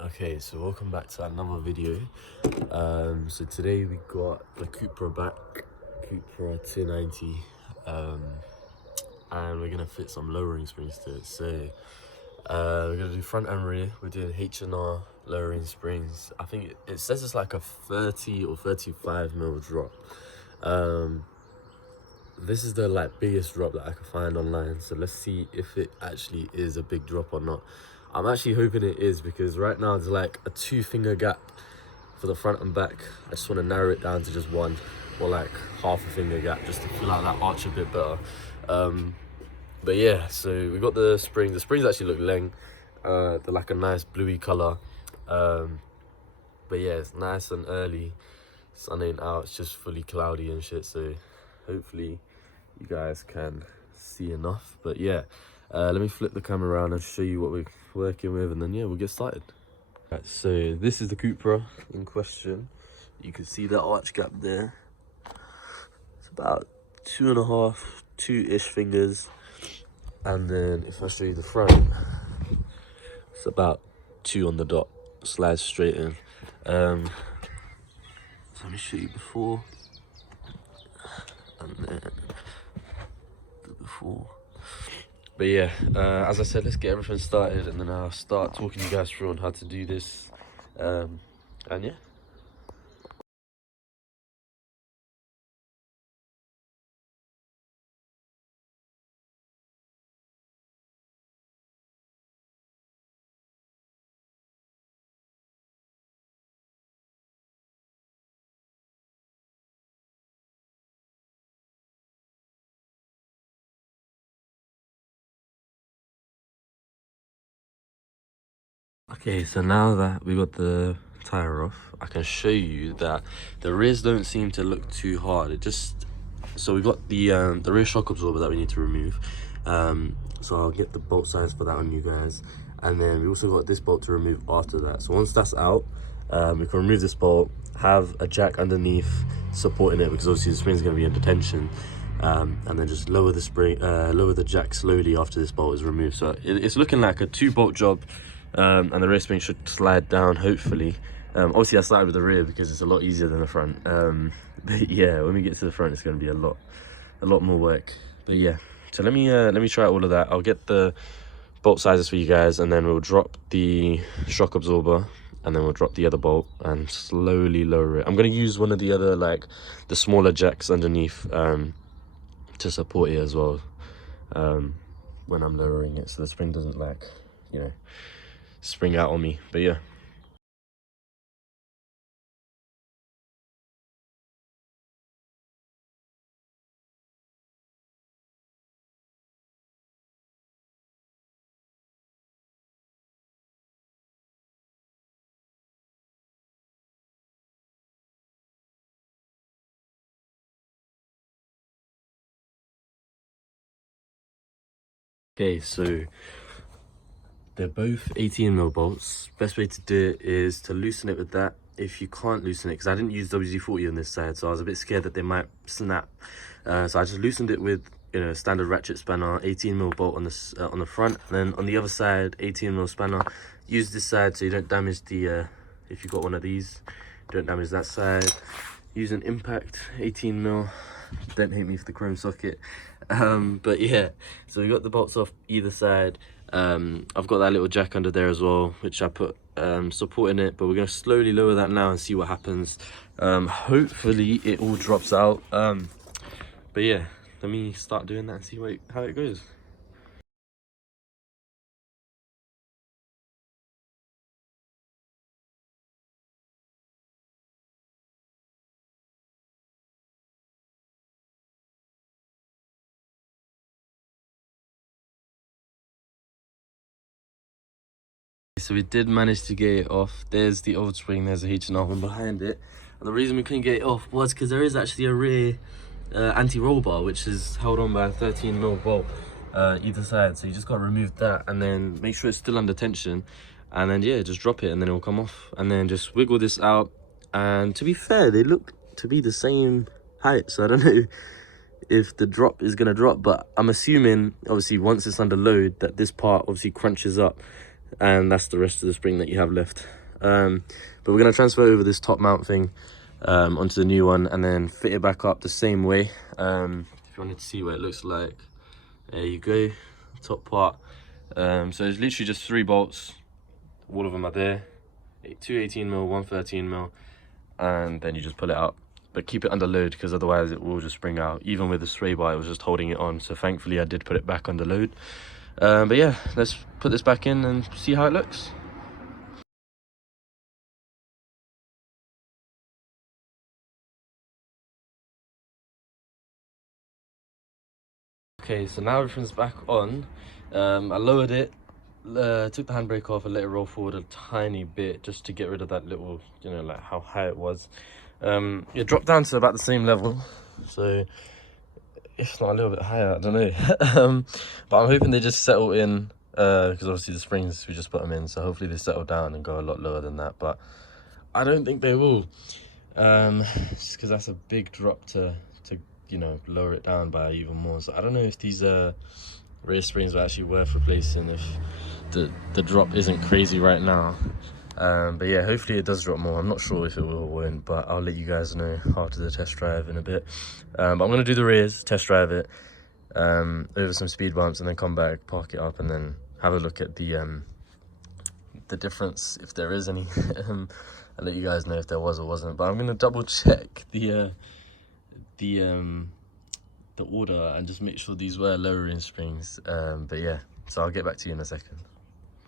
Okay, so welcome back to another video. So today we got the Cupra back, Cupra 290, and we're gonna fit some lowering springs to it. So we're gonna do front and rear. We're doing H&R lowering springs. I think it says it's like a 30 or 35 mil drop. This is the biggest drop that I could find online, so let's see if it actually is a big drop or not. I'm actually hoping it is, because right now there's like a 2-finger gap for the front and back. I just want to narrow it down to just one, or like half a finger gap, just to fill out that arch a bit better. But yeah, so we got the springs. The springs actually look leng. They're like a nice bluey color. But yeah, it's nice and early. Sun ain't out, it's just fully cloudy and shit, so hopefully you guys can see enough. But yeah, let me flip the camera around and show you what we're working with, and then yeah, we'll get started. Right, so this is the Cupra in question. You can see that arch gap there. It's about 2.5, 2-ish fingers. And then if I show you the front, it's about 2 on the dot. Slides straight in. So let me show you before and then the before. But yeah, as I said, let's get everything started, and then I'll start talking you guys through on how to do this. And yeah. Okay, so now that we got the tire off, I can show you that the rears don't seem to look too hard. It just, so we got the rear shock absorber that we need to remove. So I'll get the bolt size for that on you guys, and then we also got this bolt to remove after that. So once that's out, we can remove this bolt, have a jack underneath supporting it, because obviously the spring's going to be under tension. And then just lower the spring, lower the jack slowly after this bolt is removed. So it's looking like a 2-bolt job. And the rear spring should slide down, hopefully. Obviously I started with the rear because it's a lot easier than the front. But yeah, when we get to the front, it's going to be a lot more work. But yeah, so let me try all of that. I'll get the bolt sizes for you guys, and then we'll drop the shock absorber, and then we'll drop the other bolt and slowly lower it. I'm going to use one of the other, like the smaller jacks underneath, to support it as well, when I'm lowering it, so the spring doesn't spring out on me. But yeah. Okay, so they're both 18mm bolts. Best way to do it is to loosen it with that. If you can't loosen it, because I didn't use WD-40 on this side, so I was a bit scared that they might snap. So I just loosened it with standard ratchet spanner, 18mm bolt on the front, and then on the other side, 18mm spanner. Use this side so you don't damage the, if you got one of these, don't damage that side. Use an impact 18mm. Don't hate me for the chrome socket. But yeah, so we got the bolts off either side. I've got that little jack under there as well, which I put supporting it, but we're going to slowly lower that now and see what happens. Hopefully it all drops out. But yeah, let me start doing that and see how it goes. So we did manage to get it off. There's the old spring, there's a H&R one behind it. And the reason we couldn't get it off was because there is actually a rear anti-roll bar, which is held on by a 13mm bolt either side. So you just got to remove that and then make sure it's still under tension. And then yeah, just drop it and then it will come off. And then just wiggle this out. And to be fair, they look to be the same height. So I don't know if the drop is going to drop, but I'm assuming obviously once it's under load that this part obviously crunches up. and that's the rest of the spring that you have left. But we're going to transfer over this top mount thing onto the new one and then fit it back up the same way. If you wanted to see what it looks like, there you go, top part. So it's literally just 3 bolts, all of them are there, 2 18mm, 1 13mm, and then you just pull it out. But keep it under load, because otherwise it will just spring out. Even with the sway bar, it was just holding it on, so thankfully I did put it back under load. But yeah, let's put this back in and see how it looks. Okay, so now everything's back on. I lowered it, took the handbrake off and let it roll forward a tiny bit just to get rid of that little, you know, like how high it was. It dropped down to about the same level, so if not a little bit higher, I don't know. But I'm hoping they just settle in, because obviously the springs, we just put them in, so hopefully they settle down and go a lot lower than that, but I don't think they will, just because that's a big drop to you know, lower it down by even more. So I don't know if these rear springs are actually worth replacing if the drop isn't crazy right now. But yeah, hopefully it does drop more. I'm not sure if it will or won't, but I'll let you guys know after the test drive in a bit. But I'm gonna do the rears, test drive it over some speed bumps, and then come back, park it up, and then have a look at the difference, if there is any. I'll let you guys know if there was or wasn't. But I'm gonna double check the order and just make sure these were lowering springs. But yeah, so I'll get back to you in a second.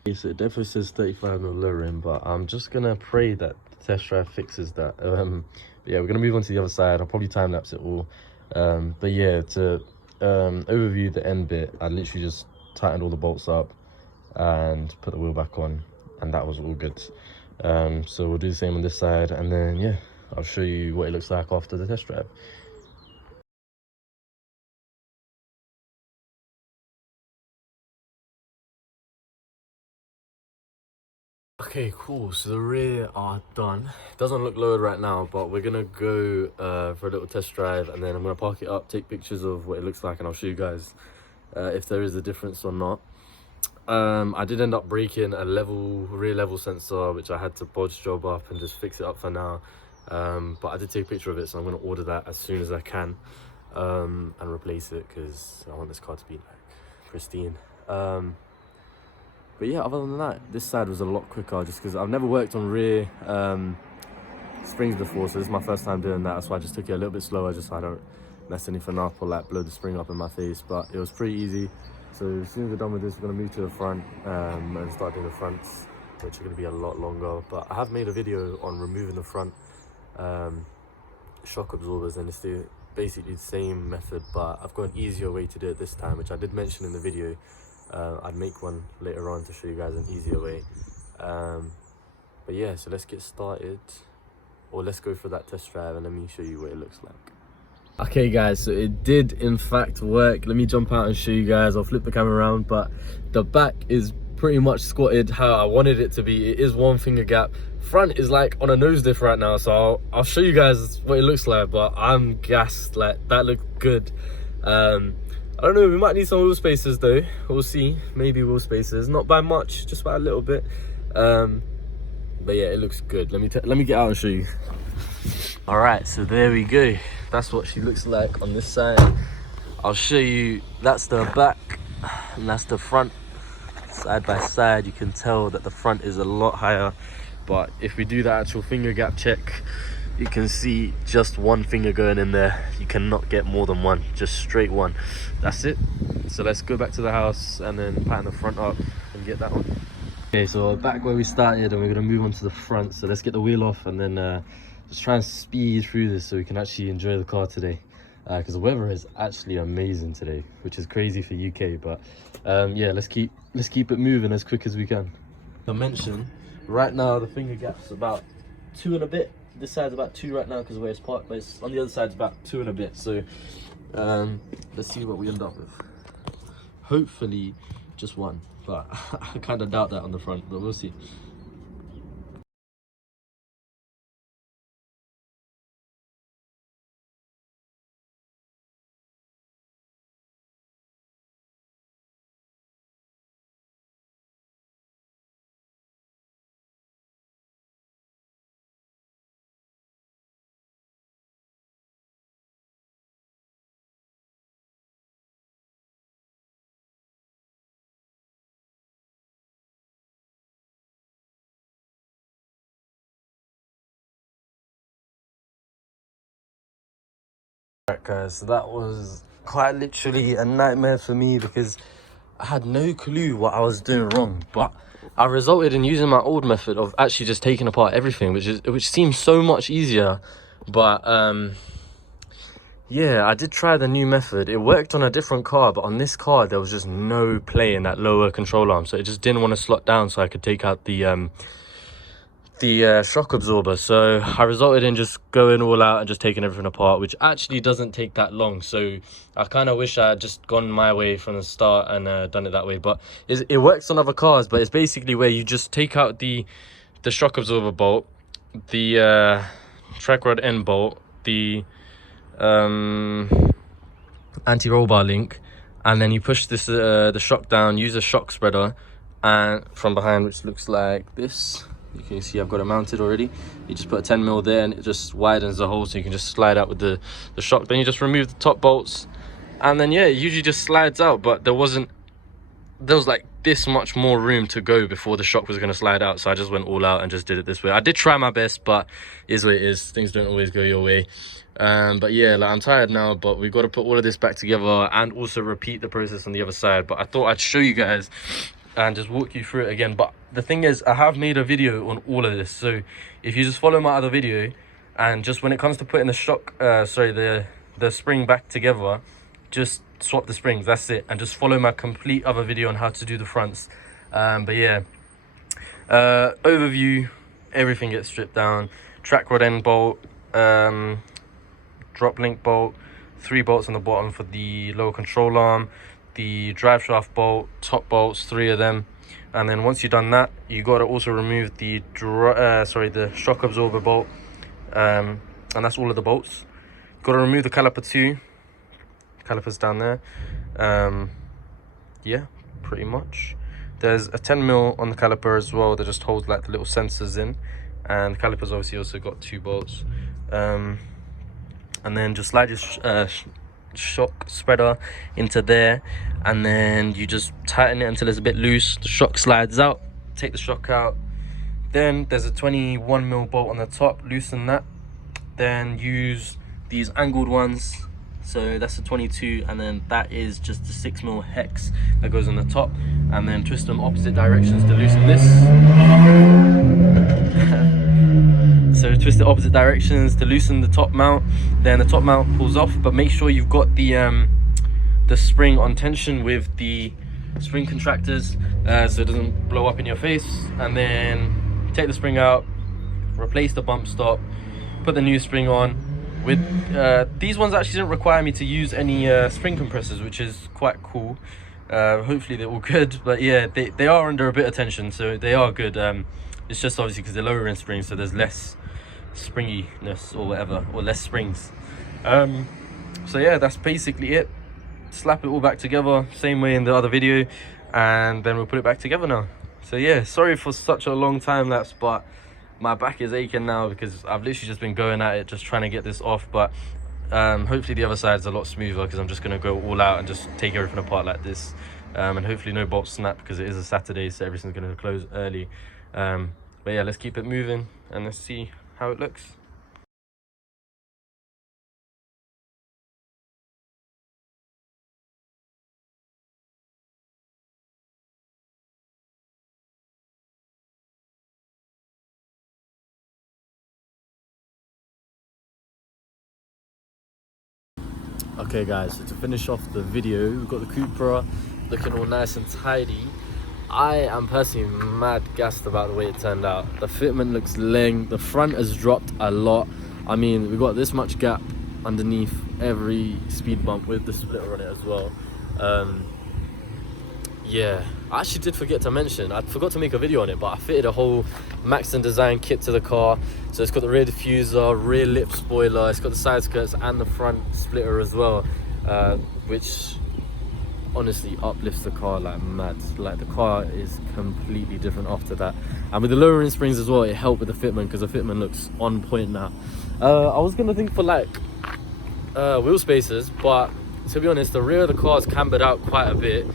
Okay, so it definitely says 35mm lowering, but I'm just gonna pray that the test drive fixes that. But yeah, we're gonna move on to the other side. I'll probably time lapse it all. But yeah, to overview the end bit, I literally just tightened all the bolts up and put the wheel back on, and that was all good. So we'll do the same on this side, and then yeah, I'll show you what it looks like after the test drive. Okay, cool, so the rear are done. It doesn't look lowered right now, but we're gonna go for a little test drive, and then I'm gonna park it up, take pictures of what it looks like, and I'll show you guys if there is a difference or not. I did end up breaking a rear level sensor, which I had to bodge job up and just fix it up for now. But I did take a picture of it, so I'm gonna order that as soon as I can, and replace it, because I want this car to be like pristine. But yeah, other than that, this side was a lot quicker, just because I've never worked on rear springs before, so this is my first time doing that. That's why I just took it a little bit slower, just so I don't mess anything up or like blow the spring up in my face. But it was pretty easy. So as soon as we're done with this, we're gonna move to the front and start doing the fronts, which are gonna be a lot longer. But I have made a video on removing the front shock absorbers, and it's basically the same method, but I've got an easier way to do it this time, which I did mention in the video. I'd make one later on to show you guys an easier way. But yeah, so let's get started, or let's go for that test drive and let me show you what it looks like. Okay guys, so it did in fact work. Let me jump out and show you guys. I'll flip the camera around, but the back is pretty much squatted how I wanted it to be. It is 1 finger gap. Front is like on a nose diff right now, so I'll show you guys what it looks like, but I'm gassed. Like, that looked good. I don't know, we might need some wheel spacers though. We'll see. Maybe wheel spacers, not by much, just by a little bit. But yeah, it looks good. Let me get out and show you. All right, so there we go. That's what she looks like on this side. I'll show you. That's the back and that's the front. Side by side, you can tell that the front is a lot higher, but if we do the actual finger gap check, you can see just 1 finger going in there. You cannot get more than 1, just straight 1. That's it. So let's go back to the house and then pattern the front up and get that on. Okay, so we're back where we started, and we're gonna move on to the front. So let's get the wheel off and then just try and speed through this so we can actually enjoy the car today, because the weather is actually amazing today, which is crazy for UK. But yeah, let's keep it moving as quick as we can. I mentioned right now the finger gap's about 2 and a bit. This side's about 2 right now because where it's parked, but it's on the other side's about 2 and a bit. So let's see what we end up with. Hopefully just 1, but I kind of doubt that on the front, but we'll see. Alright guys, so that was quite literally a nightmare for me because I had no clue what I was doing wrong, but I resulted in using my old method of actually just taking apart everything, which seems so much easier. But yeah, I did try the new method. It worked on a different car, but on this car there was just no play in that lower control arm, so it just didn't want to slot down so I could take out the shock absorber. So I resulted in just going all out and just taking everything apart, which actually doesn't take that long. So I kind of wish I had just gone my way from the start and done it that way, but it works on other cars. But it's basically where you just take out the shock absorber bolt, the track rod end bolt, the anti-roll bar link, and then you push this the shock down, use a shock spreader and from behind, which looks like this. You can see I've got it mounted already. You just put a 10 mil there and it just widens the hole so you can just slide out with the shock. Then you just remove the top bolts and then yeah, it usually just slides out, but there was like this much more room to go before the shock was going to slide out, so I just went all out and just did it this way. I did try my best, but it is what it is. Things don't always go your way. But yeah, like I'm tired now, but we've got to put all of this back together and also repeat the process on the other side. But I thought I'd show you guys and just walk you through it again. But the thing is, I have made a video on all of this, so if you just follow my other video, and just when it comes to putting the shock the spring back together, just swap the springs, that's it, and just follow my complete other video on how to do the fronts. But yeah, overview, everything gets stripped down. Track rod end bolt, drop link bolt, 3 bolts on the bottom for the lower control arm, the drive shaft bolt, top bolts, 3 of them. And then once you've done that, you got to also remove the shock absorber bolt, and that's all of the bolts. Got to remove the caliper too. Calipers down there. Yeah, pretty much. There's a 10 mil on the caliper as well that just holds like the little sensors in, and the calipers obviously also got 2 bolts. And then just slide your shock spreader into there, and then you just tighten it until it's a bit loose. The shock slides out, take the shock out. Then there's a 21 mil bolt on the top, loosen that. Then use these angled ones, so that's a 22, and then that is just a 6 mil hex that goes on the top, and then twist them opposite directions to loosen this. So twist it opposite directions to loosen the top mount. Then the top mount pulls off, but make sure you've got the spring on tension with the spring contractors, so it doesn't blow up in your face. And then take the spring out, replace the bump stop, put the new spring on. With these ones actually didn't require me to use any spring compressors, which is quite cool. Hopefully they're all good, but yeah, they are under a bit of tension, so they are good. It's just obviously because they're lower in springs, so there's less springiness or whatever, or less springs. So yeah, that's basically it. Slap it all back together, same way in the other video, and then we'll put it back together now. So yeah, sorry for such a long time lapse, but my back is aching now because I've literally just been going at it, just trying to get this off. But hopefully the other side's a lot smoother because I'm just going to go all out and just take everything apart like this. And hopefully no bolts snap because it is a Saturday, so everything's going to close early. But yeah, let's keep it moving and let's see how it looks. Okay guys, so to finish off the video, we've got the Cupra looking all nice and tidy. I am personally mad gassed about the way it turned out. The fitment looks leng, the front has dropped a lot. I mean, we got this much gap underneath every speed bump with the splitter on it as well. Yeah, I actually did forget to mention, I forgot to make a video on it, but I fitted a whole Maxton design kit to the car. So it's got the rear diffuser, rear lip spoiler, it's got the side skirts and the front splitter as well, which honestly uplifts the car like mad. Like the car is completely different after that, and with the lowering springs as well, it helped with the fitment because the fitment looks on point now. I was gonna think for like wheel spacers, but to be honest, the rear of the car is cambered out quite a bit,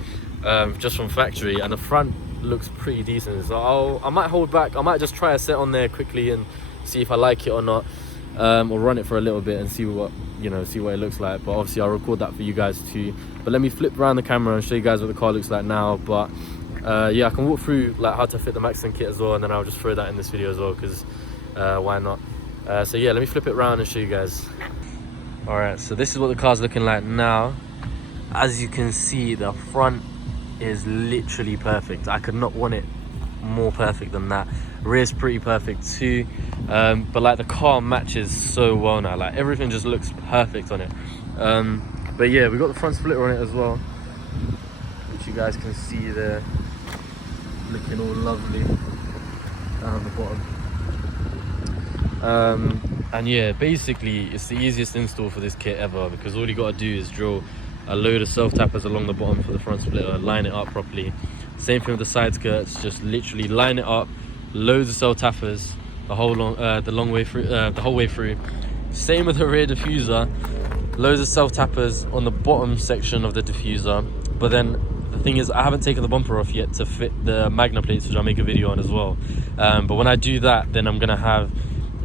just from factory, and the front looks pretty decent. So I might hold back. I might just try a set on there quickly and see if I like it or not. or run it for a little bit and see what it looks like. But obviously I'll record that for you guys too. But let me flip around the camera and show you guys what the car looks like now. But yeah, I can walk through like how to fit the Maxton kit as well, and then I'll just throw that in this video as well, because why not. So yeah, let me flip it around and show you guys. All right, so this is what the car's looking like now. As you can see, the front is literally perfect. I could not want it more perfect than that. Rear's pretty perfect too, but like the car matches so well now. Like everything just looks perfect on it. But yeah, we got the front splitter on it as well, which you guys can see there, looking all lovely down the bottom. And yeah, basically it's the easiest install for this kit ever, because all you got to do is drill a load of self tappers along the bottom for the front splitter, line it up properly. Same thing with the side skirts, just literally line it up, loads of self tappers the whole way through. Same with the rear diffuser, loads of self tappers on the bottom section of the diffuser. But then the thing is, I haven't taken the bumper off yet to fit the Magna plates, which I'll make a video on as well. But when I do that, then I'm gonna have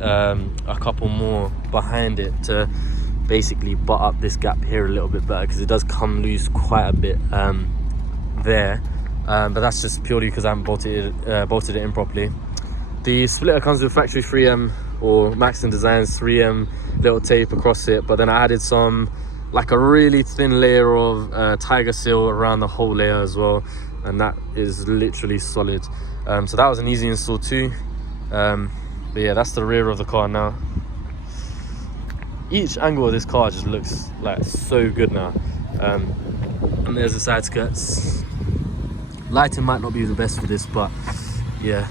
a couple more behind it to basically butt up this gap here a little bit better, because it does come loose quite a bit there. But that's just purely because I haven't bolted it in properly. The splitter comes with factory 3M or Maxton Designs 3M little tape across it, but then I added some, like a really thin layer of Tiger Seal around the whole layer as well, and that is literally solid. So that was an easy install too. But yeah, that's the rear of the car now. Each angle of this car just looks like so good now. And there's the side skirts. Lighting might not be the best for this, but yeah,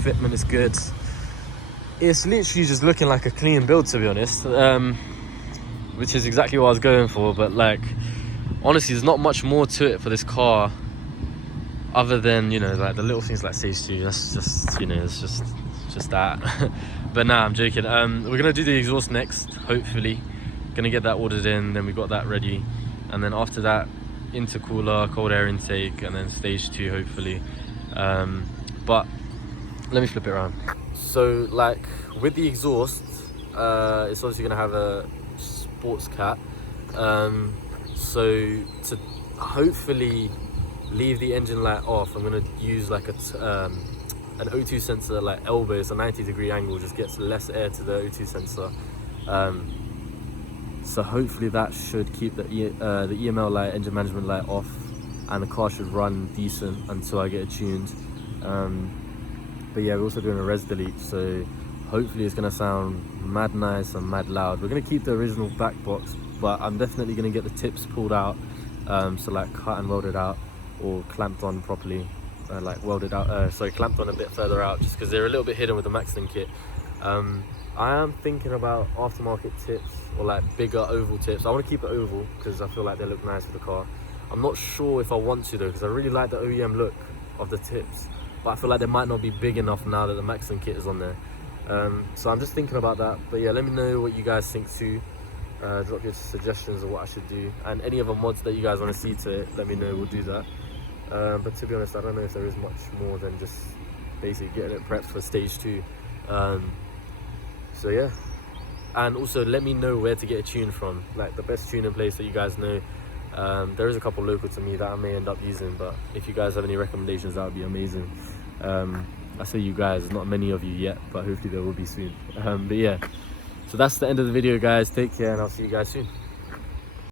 fitment is good. It's literally just looking like a clean build, to be honest, which is exactly what I was going for. But like, honestly, there's not much more to it for this car other than, you know, like the little things like stage 2. That's just, you know, it's just that. But nah, I'm joking. We're gonna do the exhaust next, hopefully. Gonna get that ordered in, then we got that ready, and then after that, intercooler, cold air intake, and then stage 2 hopefully. But let me flip it around. So like with the exhaust, it's obviously gonna have a sports cat. So to hopefully leave the engine light off, I'm gonna use like an O2 sensor, like elbow. It's a 90-degree angle, just gets less air to the O2 sensor. So hopefully that should keep the EML light, engine management light off, and the car should run decent until I get it tuned. But yeah, we're also doing a res delete, so hopefully it's gonna sound mad nice and mad loud. We're gonna keep the original back box, but I'm definitely gonna get the tips pulled out, so like cut and welded out, or clamped on properly, like welded out, sorry, clamped on a bit further out, just because they're a little bit hidden with the Maxton kit. I am thinking about aftermarket tips, or like bigger oval tips. I want to keep it oval because I feel like they look nice with the car. I'm not sure if I want to though, because I really like the OEM look of the tips, but I feel like they might not be big enough now that the Maxton kit is on there. So I'm just thinking about that. But yeah, let me know what you guys think too. Drop your suggestions of what I should do, and any other mods that you guys want to see to it, let me know, we'll do that. But to be honest, I don't know if there is much more than just basically getting it prepped for stage 2. So yeah, and also let me know where to get a tune from, like the best tuning place that you guys know. There is a couple local to me that I may end up using, but if you guys have any recommendations, that would be amazing. I say you guys, not many of you yet, but hopefully there will be soon. But yeah, so that's the end of the video guys. Take care, and I'll see you guys soon.